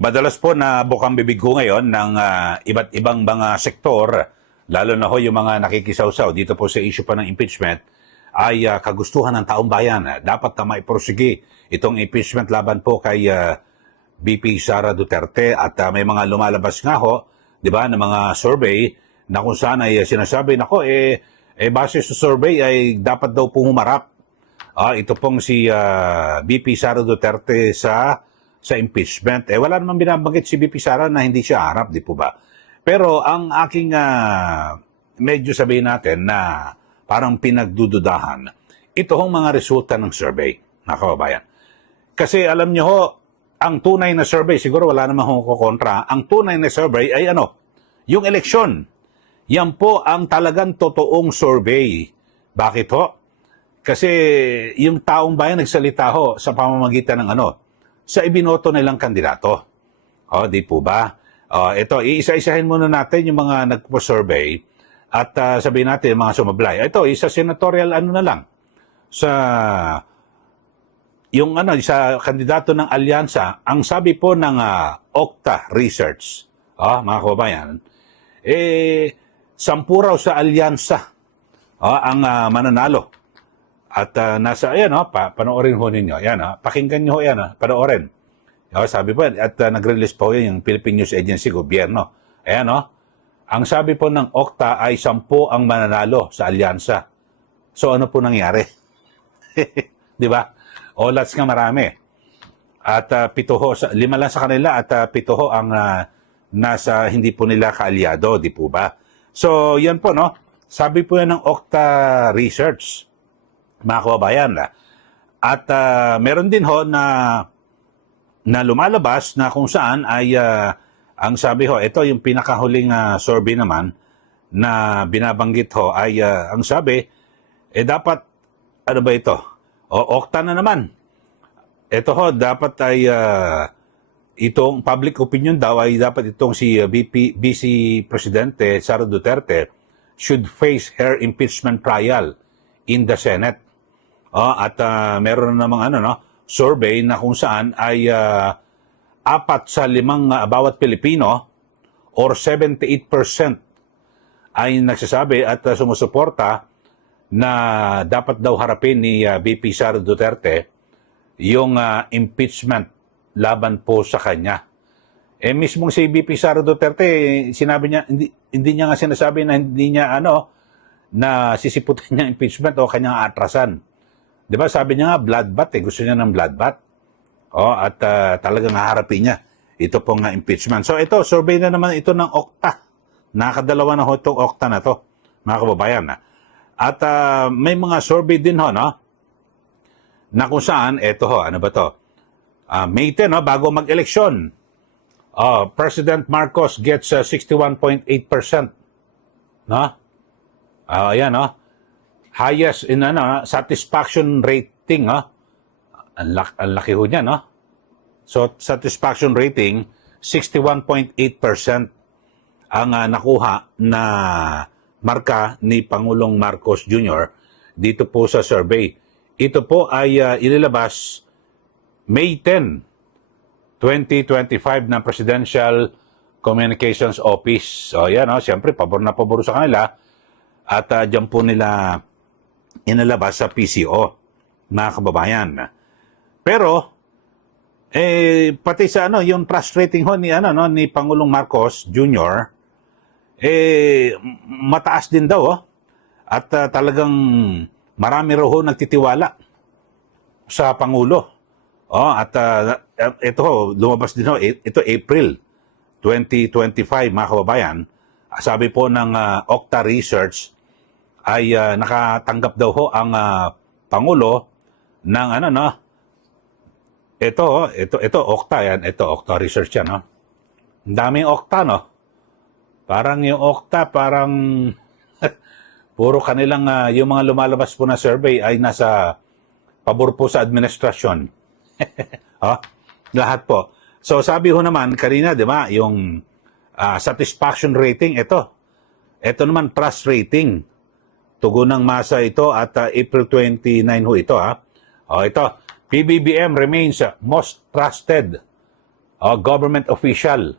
Madalas po na bukang bibig ko ngayon ng iba't ibang mga sektor, lalo na ho yung mga nakikisawsaw dito po sa issue pa ng impeachment, ay kagustuhan ng taong bayan. Dapat na maiprosige itong impeachment laban po kay VP Sara Duterte at may mga lumalabas nga ho, di ba, na mga survey na kung saan ay sinasabi, nako, base sa survey ay dapat daw po humarap. Ito pong si VP Sara Duterte sa impeachment. Wala namang binabanggit si VP Sara na hindi siya harap, di po ba? Pero ang aking medyo sabihin natin na parang pinagdududahan, ito hong mga resulta ng survey, mga kababayan. Kasi alam nyo ho, ang tunay na survey, siguro wala namang hong kukontra, ang tunay na survey ay yung eleksyon. Yan po ang talagang totoong survey. Bakit ho? Kasi yung taong bayan nagsalita ho sa pamamagitan ng sa ibinoto nilang kandidato. Di po ba? Ito, iisa-isahin muna natin yung mga nagpo-survey at sabihin natin mga sumablay. Ito, isa senatorial na lang. Sa kandidato ng alyansa, ang sabi po ng Okta Research, mga kababayan, 10 raw sa alyansa ang mananalo. At nasa, panoorin ho ninyo. Pakinggan nyo ho panoorin. Sabi po, at nag-release po yung Philippine News Agency, gobyerno. Ang sabi po ng Okta ay 10 ang mananalo sa alyansa. So ano po nangyari? Di ba? Lots nga marami. At 5 lang sa kanila at 7 ang nasa hindi po nila kaalyado, di po ba? So yan po, sabi po yan ng Okta Research, mga kababayan. At meron din ho na lumalabas na kung saan ay ang sabi ho, ito yung pinakahuling survey naman na binabanggit ho ay ang sabi, dapat, ano ba ito? Okta na naman. Ito ho, dapat ay itong public opinion daw ay dapat itong si Vice Presidente Sara Duterte should face her impeachment trial in the Senate. At meron na namang survey na kung saan ay 4 sa 5 bawat Pilipino or 78% ay nagsasabi at sumusuporta na dapat daw harapin ni VP Sara Duterte yung impeachment laban po sa kanya. Mismong si VP Sara Duterte, sinabi niya, hindi niya nga sinasabi na hindi niya na sisiputin niya impeachment o kanyang atrasan. Di ba sabi niya nga bloodbath, gusto niya ng bloodbath. At talagang haharapin niya ito pong impeachment. So ito, survey na naman ito ng Okta. Nakadalawa na ho itong Okta na to, mga kababayan. At may mga survey din ho, na kung saan, ito ho, ano ba to? May 10, bago mag-eleksyon. President Marcos gets 61.8%. Ayan, highest in satisfaction rating, ang laki ho niya, So, satisfaction rating, 61.8% ang nakuha na marka ni Pangulong Marcos Jr. dito po sa survey. Ito po ay inilabas May 10, 2025 ng Presidential Communications Office. So, yan, siyempre, pabor na pabor sa kanila. At dyan po nila inilabas sa PCO, mga kababayan. Pero, pati sa yung trust rating ho ni Pangulong Marcos Jr., mataas din daw, at talagang marami raw ho nagtitiwala sa Pangulo. At ito ho, lumabas din ho, ito April 2025, mga kababayan. Sabi po ng Okta Research ay nakatanggap daw ho ang Pangulo ng ito Okta yan, ito Okta Research yan, Ang daming Okta, Parang yung Okta, parang puro kanilang yung mga lumalabas po na survey ay nasa pabor po sa administrasyon. Lahat po. So sabi ho naman kanina, di ba, yung satisfaction rating, ito naman trust rating. Tugon ng masa ito at April 29 ho ito, ito, PBBM remains most trusted government official.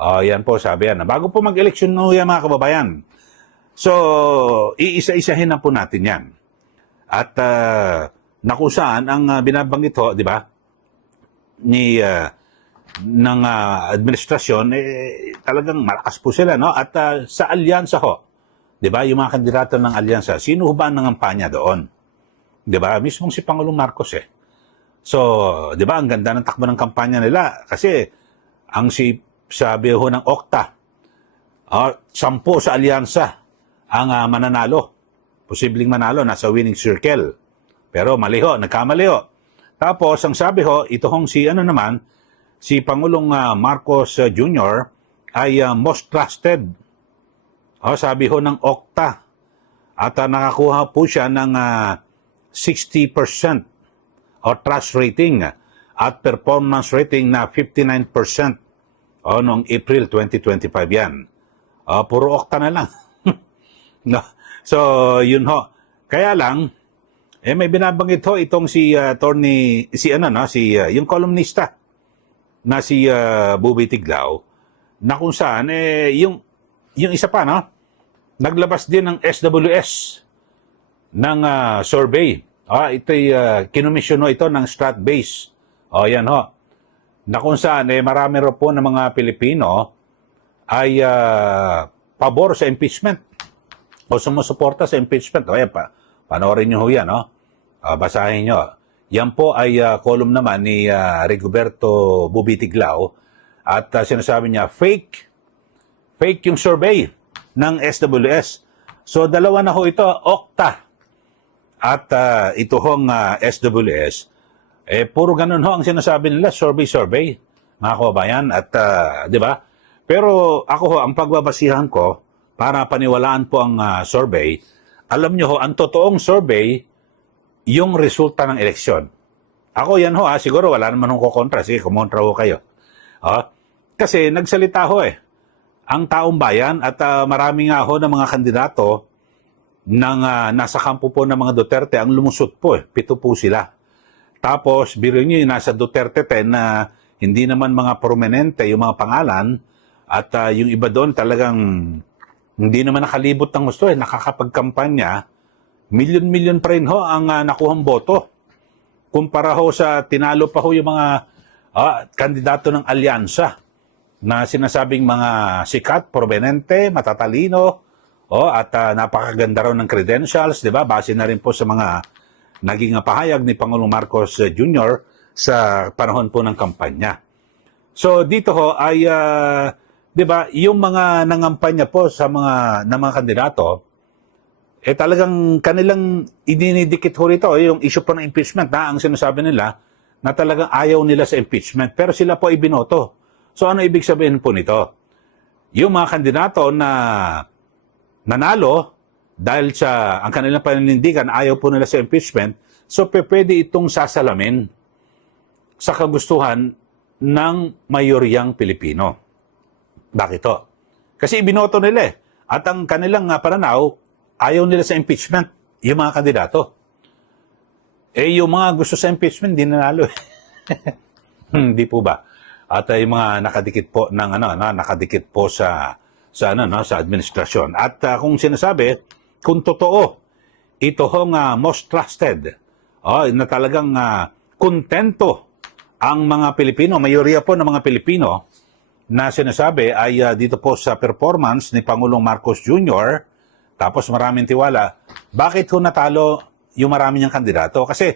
Yan po, sabi yan. Bago po mag-eleksyon no yan, mga kababayan. So, iisa-isahin na po natin yan. At na kung saan ang binabanggit ho, di ba, ng administrasyon, talagang malakas po sila, no? At sa alyansa ho, di ba, yung mga kandidato ng alyansa, sino ba ang nangampanya doon? Di ba? Mismong si Pangulong Marcos eh. So, di ba, ang ganda ng takbo ng kampanya nila kasi ang sabi ho ng Okta, 10 sa alyansa ang mananalo. Posibleng manalo, nasa winning circle. Pero mali ho, nagkamali ho. Tapos, ang sabi ho, ito hong si Pangulong Marcos Jr. ay most trusted. Sabi ho ng Okta. At nakakuha po siya ng 60% trust rating at performance rating na 59% noong April 2025 yan. Puro Okta na lang. No. So, yun ho. Kaya lang, may binabanggit ho itong yung columnista na si Bubi Tiglao, na kung saan, yung isa pa, no? Naglabas din ng SWS ng survey. Ito'y kinumisyon ho ito ng Stratbase. Yan ho. Na kung saan, marami ro po ng mga Pilipino ay pabor sa impeachment o sumusuporta sa impeachment. Ayan pa. Panoorin nyo ho yan, no? Basahin nyo. Yan po ay column naman ni Rigoberto Bubi Tiglao at sinasabi niya, fake yung survey ng SWS. So, dalawa na ho ito, Okta at ito hong SWS. Puro ganun ho ang sinasabi nila, survey, mga kababayan. At, di ba? Pero ako ho, ang pagbabasihan ko, para paniwalaan po ang survey, alam nyo ho, ang totoong survey, yung resulta ng eleksyon. Ako yan ho, siguro wala naman hong kukontra. Sige, kumontra ho kayo. Kasi nagsalita ho ang taong bayan at marami nga ho ng mga kandidato ng nasa kampo po ng mga Duterte ang lumusot po. 7 po sila. Tapos, biro nyo yung nasa Duterte 10 na hindi naman mga prominente yung mga pangalan at yung iba doon talagang hindi naman nakalibot ng gusto nakakapagkampanya, milyon-milyon pa rin ho ang nakuhang boto. Kumpara ho sa tinalo pa ho yung mga kandidato ng alyansa na sinasabing mga sikat, prominente, matatalino, at napakaganda raw ng credentials, di ba? Base na rin po sa mga naging pahayag ni Pangulong Marcos Jr. sa panahon po ng kampanya. So dito ho ay 'di ba, yung mga nangampanya po sa mga kandidato talagang kanilang idinidikit ho rito yung issue po ng impeachment na ang sinasabi nila na talagang ayaw nila sa impeachment pero sila po ay binoto. So ano ibig sabihin po nito? Yung mga kandidato na nanalo dahil sa ang kanilang paninindigan ayaw po nila sa impeachment, so pwede itong sasalamin sa kagustuhan ng mayoryang Pilipino. Bakit to? Kasi ibinoto nila at ang kanilang pananaw, ayaw nila sa impeachment, yung mga kandidato. Yung mga gusto sa impeachment, di nanalo. Hindi po ba? At yung mga nakadikit po ng nakadikit po sa administrasyon. At kung sinasabi, kung totoo, ito hong most trusted, na talagang kontento ang mga Pilipino, mayoriya po ng mga Pilipino, na sinasabi ay dito po sa performance ni Pangulong Marcos Jr., tapos maraming tiwala, bakit ho natalo yung marami niyang kandidato? Kasi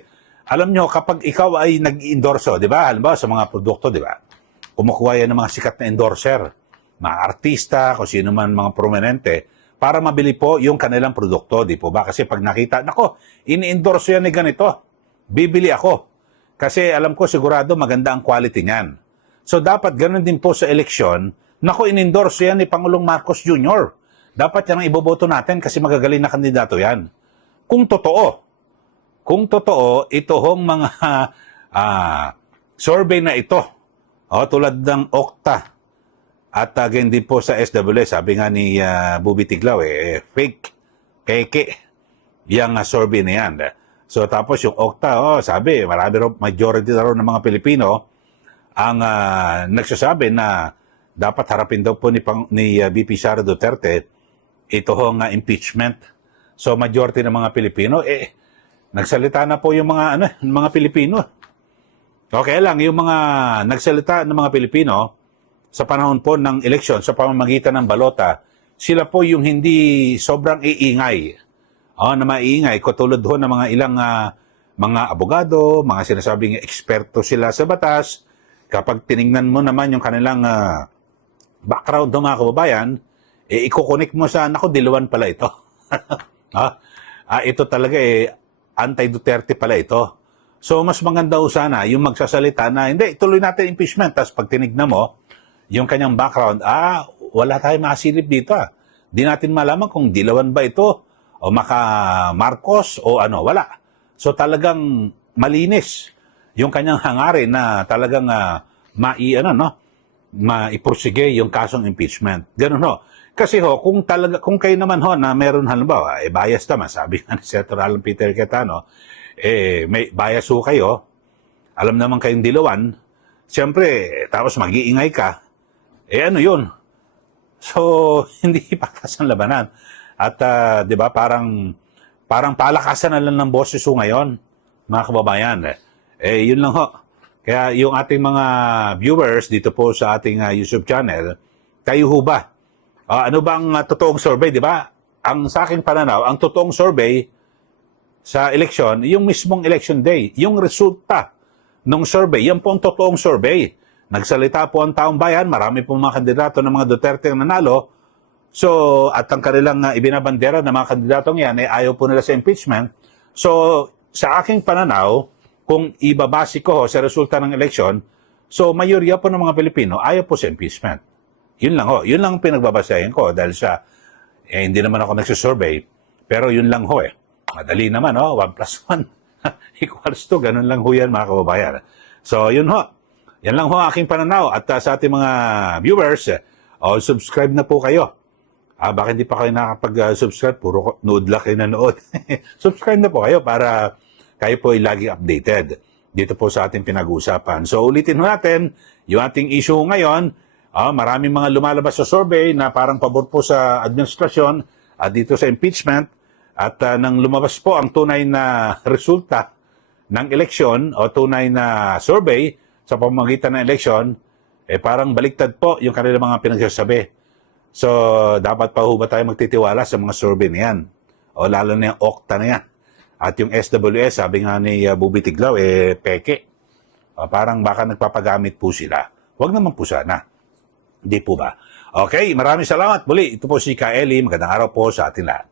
alam nyo, kapag ikaw ay nag-endorso, di ba? Halimbawa sa mga produkto, di ba? Kumukuha yan ng mga sikat na endorser, mga artista, kung sino man mga prominente, para mabili po yung kanilang produkto, di po ba? Kasi pag nakita, nako, ini-endorso yan ni ganito, bibili ako. Kasi alam ko sigurado maganda ang quality niyan. So dapat ganun din po sa eleksyon, naku, in-endorse yan ni Pangulong Marcos Jr. Dapat yan ang iboboto natin kasi magagaling na kandidato yan. Kung totoo, ito hong mga survey na ito, tulad ng Okta, at again din po sa SWS, sabi nga ni Bubi Tiglao, fake, keke, yung survey na yan. So tapos yung Okta, sabi, majority na rin ng mga Pilipino, ang nagsasabi na dapat harapin daw po ni VP Sara Duterte ito hong impeachment. So majority ng mga Pilipino, nagsalita na po yung mga Pilipino. Okay lang, yung mga nagsalita ng mga Pilipino sa panahon po ng eleksyon, sa pamamagitan ng balota, sila po yung hindi sobrang iingay. Na maiingay, katulad ho ng mga ilang mga abogado, mga sinasabing eksperto sila sa batas. Kapag tiningnan mo naman yung kanilang background ng mga kababayan, ikukonek mo sa, diluwan pala ito. Ito talaga anti-Duterte pala ito. So, mas maganda sana yung magsasalita na, hindi, ituloy natin impeachment. Tapos pag tinignan mo, yung kanyang background, wala tayong masilip dito. Di natin malaman kung dilawan ba ito, o maka Marcos, o wala. So, talagang malinis yung kanyang hangarin na talagang maipursige yung kasong impeachment. Ganun ho. Kasi kung kayo naman na meron halimbawa, bias naman, sabi nga ni Senator Alan Peter Cayetano, may bias ho kayo, alam naman kayong dilawan, siyempre, tapos mag-iingay ka, yun? So, hindi patas ang labanan. At, di ba, parang palakasan na lang ng boses ho ngayon, mga kababayan. Yun lang ho. Kaya yung ating mga viewers dito po sa ating YouTube channel, kayo ho ba? Ano bang totoong survey, di ba? Ang sa aking pananaw, ang totoong survey sa eleksyon, yung mismong election day, yung resulta ng survey, yan po ang totoong survey. Nagsalita po ang taong bayan, marami po mga kandidato ng mga Duterte ang nanalo, so, at ang kanilang ibinabandera ng mga kandidatong yan, ayaw po nila sa impeachment. So, sa aking pananaw, kung ibabase ko sa resulta ng eleksyon, so, mayorya po ng mga Pilipino, ayaw po sa impeachment. Yun lang ho. Yun lang ang pinagbabasahin ko dahil sa, hindi naman ako nagsusurvey, pero yun lang ho Madali naman 1 plus 1 equals 2. Ganun lang ho yan, mga kababayan. So, yun ho. Yan lang ho aking pananaw. At sa ating mga viewers, subscribe na po kayo. Bakit hindi pa kayo nakapag-subscribe? Puro nood lang kayo nanood. Subscribe na po kayo para kayo po ay lagi updated dito po sa ating pinag-uusapan. So ulitin natin yung ating issue ngayon. Maraming mga lumalabas sa survey na parang pabor po sa administrasyon at dito sa impeachment. At nang lumabas po ang tunay na resulta ng eleksyon o tunay na survey sa pamamagitan ng eleksyon, parang baliktad po yung kanilang mga pinagsasabi. So, dapat pa ho ba tayo magtitiwala sa mga survey na yan? O lalo na yung Okta na yan. At yung SWS, sabi nga ni Bubi Tiglao, peke. Parang baka nagpapagamit po sila. Huwag naman po sana. Hindi po ba? Okay, maraming salamat. Muli, ito po si Ka Eli. Magandang araw po sa atin lahat.